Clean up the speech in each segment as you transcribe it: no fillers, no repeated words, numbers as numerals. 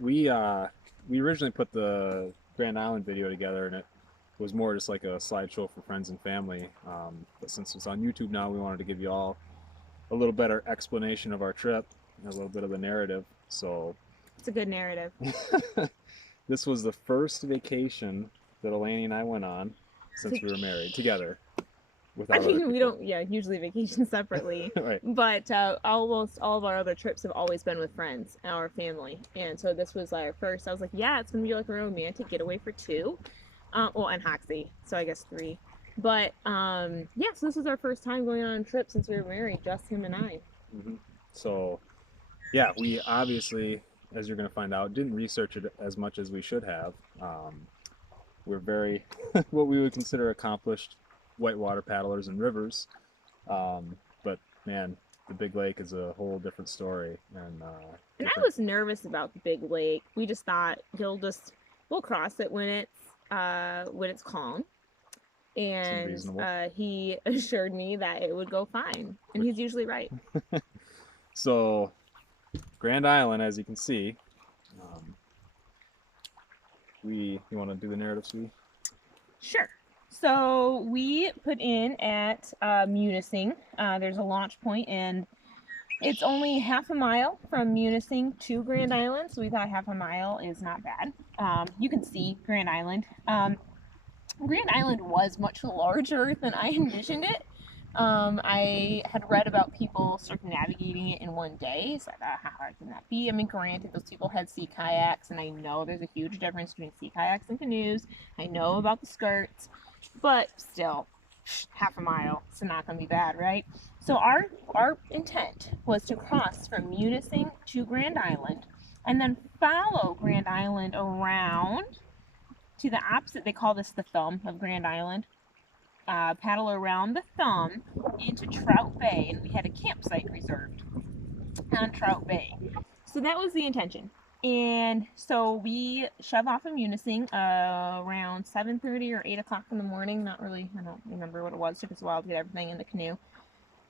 we originally put the Grand Island video together, and it was more just like a slideshow for friends and family. But since it's on YouTube now, we wanted to give you all a little better explanation of our trip, and a little bit of the narrative. So It's a good narrative. this was the first vacation that Eleni and I went on since we were married together, I without other mean, we people. don't, yeah, usually vacation separately, Right. but almost all of our other trips have always been with friends, our family. And so this was our first. I was like, yeah, it's going to be like a romantic getaway for two. Well, and Hoxie, so I guess three. But yeah, so this was our first time going on a trip since we were married, just him and I. hmm So yeah, we obviously, as you're going to find out, didn't research it as much as we should have. We're very what we would consider accomplished whitewater paddlers in rivers, but man, the big lake is a whole different story and And I different. was nervous about the big lake. We just thought we'll cross it when it's calm. Seemed And reasonable. he assured me that it would go fine, and Which, he's usually right. so Grand Island, as you can see, um, you want to do the narrative, Sweetie? Sure. So we put in at Munising. There's a launch point, and it's only half a mile from Munising to Grand Island. So we thought half a mile is not bad. You can see Grand Island. Grand Island was much larger than I envisioned it. I had read about people circumnavigating it in one day, so I thought, how hard can that be? I mean, granted, those people had sea kayaks, and I know there's a huge difference between sea kayaks and canoes. I know about the skirts, but still, half a mile, it's not going to be bad, right? So our intent was to cross from Munising to Grand Island, and then follow Grand Island around to the opposite. They call this the thumb of Grand Island. Paddle around the thumb into Trout Bay, and we had a campsite reserved on Trout Bay. So that was the intention. And so we shove off from Munising around 7:30 or 8 o'clock in the morning. Not really, I don't remember what it was. It took us a while to get everything in the canoe.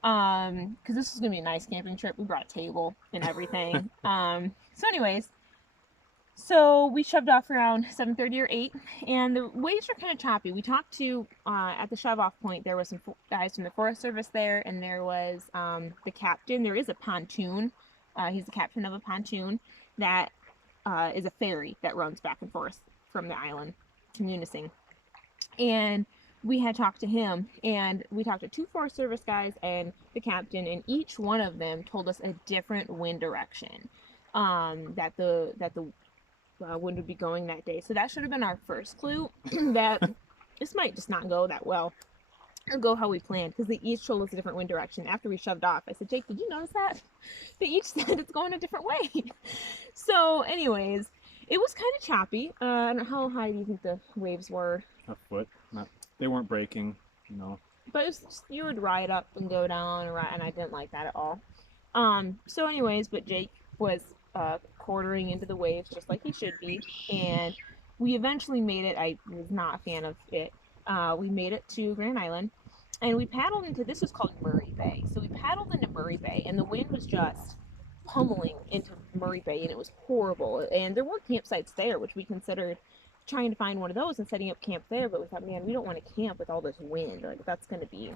Because this was gonna be a nice camping trip. We brought a table and everything. So anyways, so we shoved off around 7:30 or 8, and the waves were kind of choppy. We talked to, at the shove-off point, there was some guys from the Forest Service there, and there was the captain. There is a pontoon. He's the captain of a pontoon that is a ferry that runs back and forth from the island to Munising. And we had talked to him, and we talked to two Forest Service guys and the captain, and each one of them told us a different wind direction that the wind would be going that day. So that should have been our first clue that this might just not go that well or go how we planned, because they each told us a different wind direction. After we shoved off, I said, Jake, did you notice that? They each said it's going a different way. So anyways, it was kind of choppy. I don't know, how high do you think the waves were? A foot. Not, they weren't breaking, you know. But it was just, you would ride up and go down, and I didn't like that at all. So anyways, but Jake was quartering into the waves just like he should be, and we eventually made it. I was not a fan of it. We made it to Grand Island, and we paddled into, this was called Murray Bay. So we paddled into Murray Bay, and the wind was just pummeling into Murray Bay, and it was horrible. And there were campsites there, which we considered trying to find one of those and setting up camp there, but we thought, man, we don't want to camp with all this wind. Like, that's going to be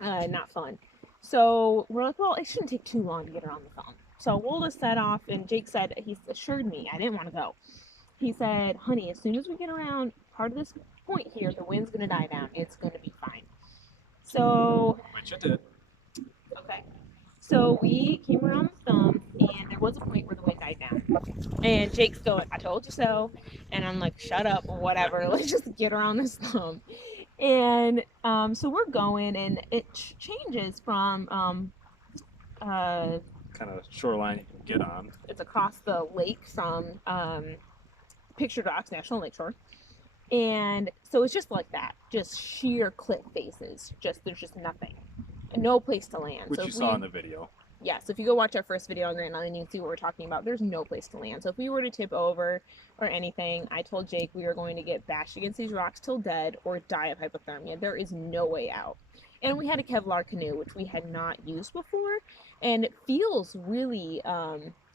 not fun. So we're like, well, it shouldn't take too long to get around the thumb. So we'll just set off, and Jake said, he assured me, I didn't want to go. He said, honey, as soon as we get around part of this point here, the wind's going to die down. It's going to be fine. So, Which it did. okay. So we came around the thumb, and there was a point where the wind died down. And Jake's going, I told you so. And I'm like, shut up, whatever. Let's just get around this thumb. And so we're going, and it changes from Kind of shoreline you can get on. it's across the lake from Pictured Rocks National Lakeshore. And so it's just like that, just sheer cliff faces. There's just nothing, no place to land. Which so you saw in the video. Yeah, so if you go watch our first video on Grand Island, you can see what we're talking about. There's no place to land. So if we were to tip over or anything, I told Jake we were going to get bashed against these rocks till dead or die of hypothermia. There is no way out. And we had a Kevlar canoe, which we had not used before, and it feels really,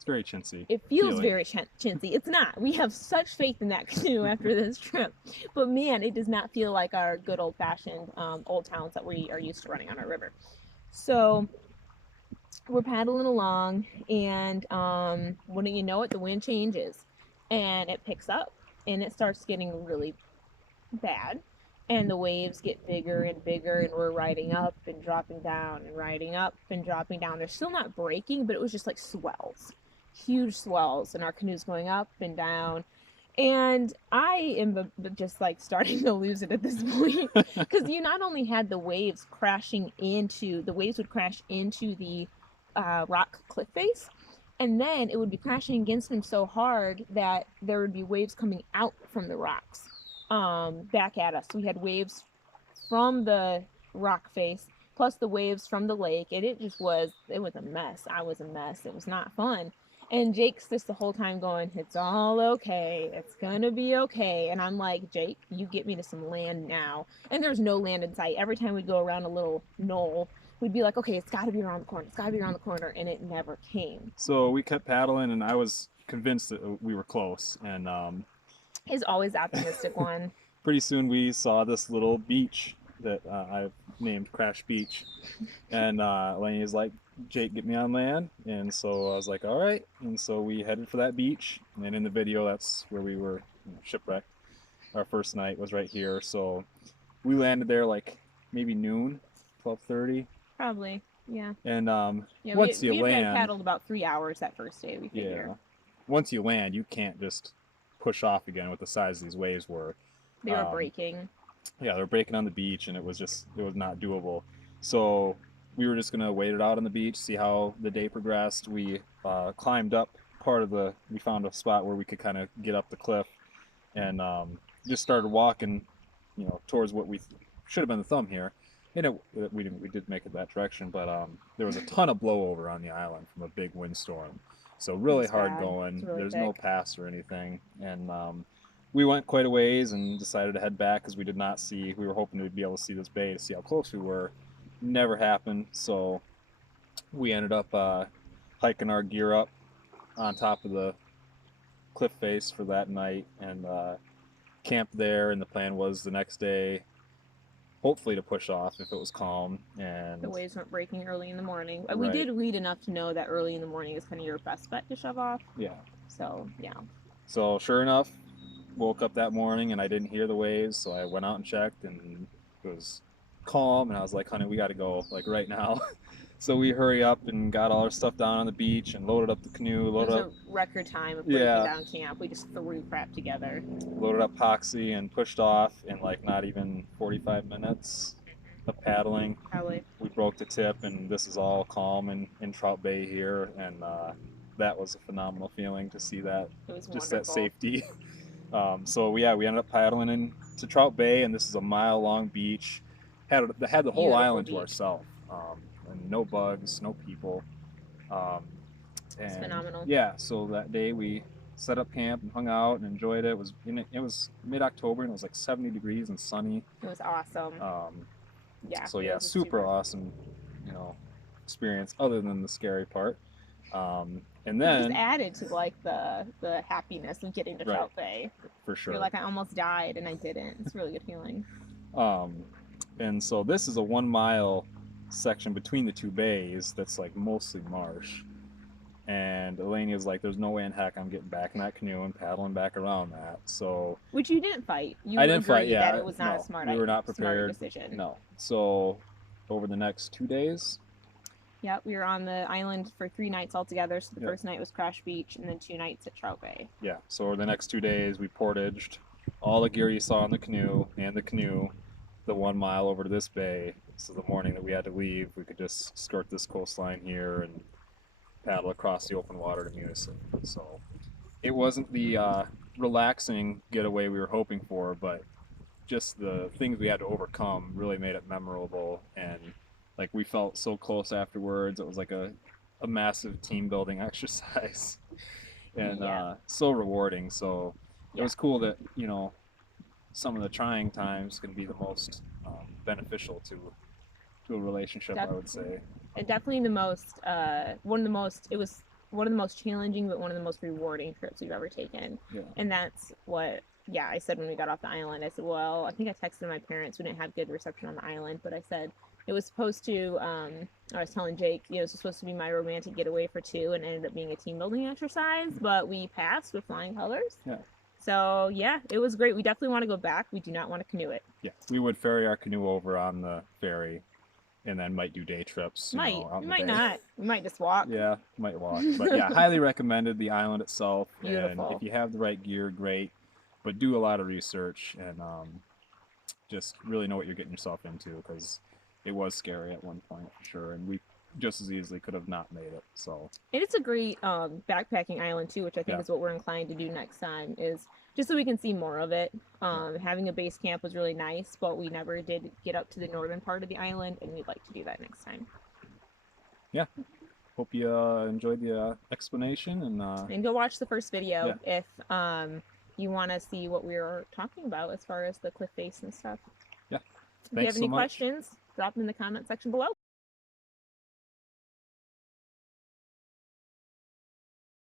It's very chintzy. It feels feeling. very chintzy. It's not. We have such faith in that canoe after this trip. But man, it does not feel like our good old fashioned old towns that we are used to running on our river. So we're paddling along, and wouldn't you know it, the wind changes and it picks up and it starts getting really bad. And the waves get bigger and bigger, and we're riding up and dropping down and riding up and dropping down. They're still not breaking, but it was just like swells, huge swells, and our canoe's going up and down. And I am just like starting to lose it at this point because you not only had the waves would crash into the rock cliff face, and then it would be crashing against them so hard that there would be waves coming out from the rocks back at us. So we had waves from the rock face plus the waves from the lake, and it was a mess. I was a mess. It was not fun. And Jake's just the whole time going, "It's all okay. It's gonna be okay." And I'm like, "Jake, you get me to some land now." And there's no land in sight. Every time we'd go around a little knoll, we'd be like, "Okay, it's got to be around the corner. It's got to be around the corner," and it never came. So we kept paddling, and I was convinced that we were close. And He's always optimistic one. pretty soon we saw this little beach that I've named Crash Beach. And Laney was like, "Jake, get me on land." And so I was like, "All right." And so we headed for that beach. And in the video, that's where we were shipwrecked. Our first night was right here. So we landed there like maybe noon, 12:30. Probably, yeah. And Yeah, once we you had land, paddled about 3 hours that first day, we figure. yeah, once you land, you can't just push off again with the size these waves were. They were breaking. Yeah, they were breaking on the beach, and it was not doable. So we were just gonna wait it out on the beach, see how the day progressed. We climbed up we found a spot where we could kind of get up the cliff, and just started walking, towards what we should have been the thumb here. And we did make it that direction, but there was a ton of blowover on the island from a big windstorm. So really hard bad. going. Really There's thick. no pass or anything, and we went quite a ways and decided to head back because we did not see. We were hoping to be able to see this bay to see how close we were. Never happened. So we ended up hiking our gear up on top of the cliff face for that night and camped there. And the plan was the next day, hopefully to push off if it was calm and The waves weren't breaking early in the morning. We Right. did read enough to know that early in the morning is kind of your best bet to shove off. yeah. So, yeah. So sure enough, woke up that morning and I didn't hear the waves, so I went out and checked, and it was calm. And I was like, "Honey, we got to go like right now." So we hurry up and got all our stuff down on the beach and loaded up the canoe, It loaded was up a record time of breaking Yeah. down camp. We just threw crap together. epoxy and pushed off in like not even 45 minutes of paddling. Probably. We broke the tip, and this is all calm in Trout Bay here, and that was a phenomenal feeling to see that, It was just wonderful. that safety. So yeah, we ended up paddling into Trout Bay, and this is a mile-long beach. Had the whole Beautiful island beach. to ourselves, and no bugs, no people. It's And phenomenal. yeah, so that day we set up camp and hung out and enjoyed it. It was mid-October, and it was like 70 degrees and sunny. It was awesome. Yeah. So it yeah, was a super awesome, experience other than the scary part. And It just then added to like the happiness of getting to Right. Trout Bay. for sure. You're like, I almost died and I didn't. It's a really good feeling. And so this is a 1 mile section between the two bays that's like mostly marsh. And Elaine was like, "There's no way in heck I'm getting back in that canoe and paddling back around that." So Which you didn't fight. You I didn't agreed fight. Yeah, that it was not no, a smart we were not smart prepared. decision. No. So over the next 2 days, Yeah, we were on the island for 3 nights altogether. So the Yep. first night was Crash Beach, and then 2 nights at Trout Bay. yeah. So over the next 2 days, we portaged all the gear you saw in the canoe the 1 mile over to this bay. So the morning that we had to leave, we could just skirt this coastline here and paddle across the open water to Munising. So it wasn't the relaxing getaway we were hoping for, but just the things we had to overcome really made it memorable. And like we felt so close afterwards. It was like a massive team building exercise, and Yeah. so rewarding. So it Yeah. was cool that some of the trying times can be the most beneficial to a relationship. I would say. And definitely the most, one of the most, it was one of the most challenging, but one of the most rewarding trips we've ever taken. Yeah. And that's what, yeah, I said when we got off the island. I said, well, I think I texted my parents. We didn't have good reception on the island, but I said it was supposed to. I was telling Jake, you know, it was supposed to be my romantic getaway for two, and ended up being a team building exercise. But we passed with flying colors. Yeah. So yeah, it was great. We definitely want to go back. We do not want to canoe it. Yeah, we would ferry our canoe over on the ferry, and then might do day trips. You know, out in the might bay. not. We might just walk. Yeah, might walk. But yeah, highly recommended the island itself. Beautiful. And if you have the right gear, great. But do a lot of research and just really know what you're getting yourself into, because it was scary at one point for sure, and we just as easily could have not made it. So. And it's a great backpacking island too, which I think is what we're inclined to do next time, is just so we can see more of it. Having a base camp was really nice, but we never did get up to the northern part of the island, and we'd like to do that next time. Yeah. Hope you enjoyed the explanation, and go watch the first video if you want to see what we were talking about as far as the cliff face and stuff. Yeah. If you have any questions, drop them in the comment section below.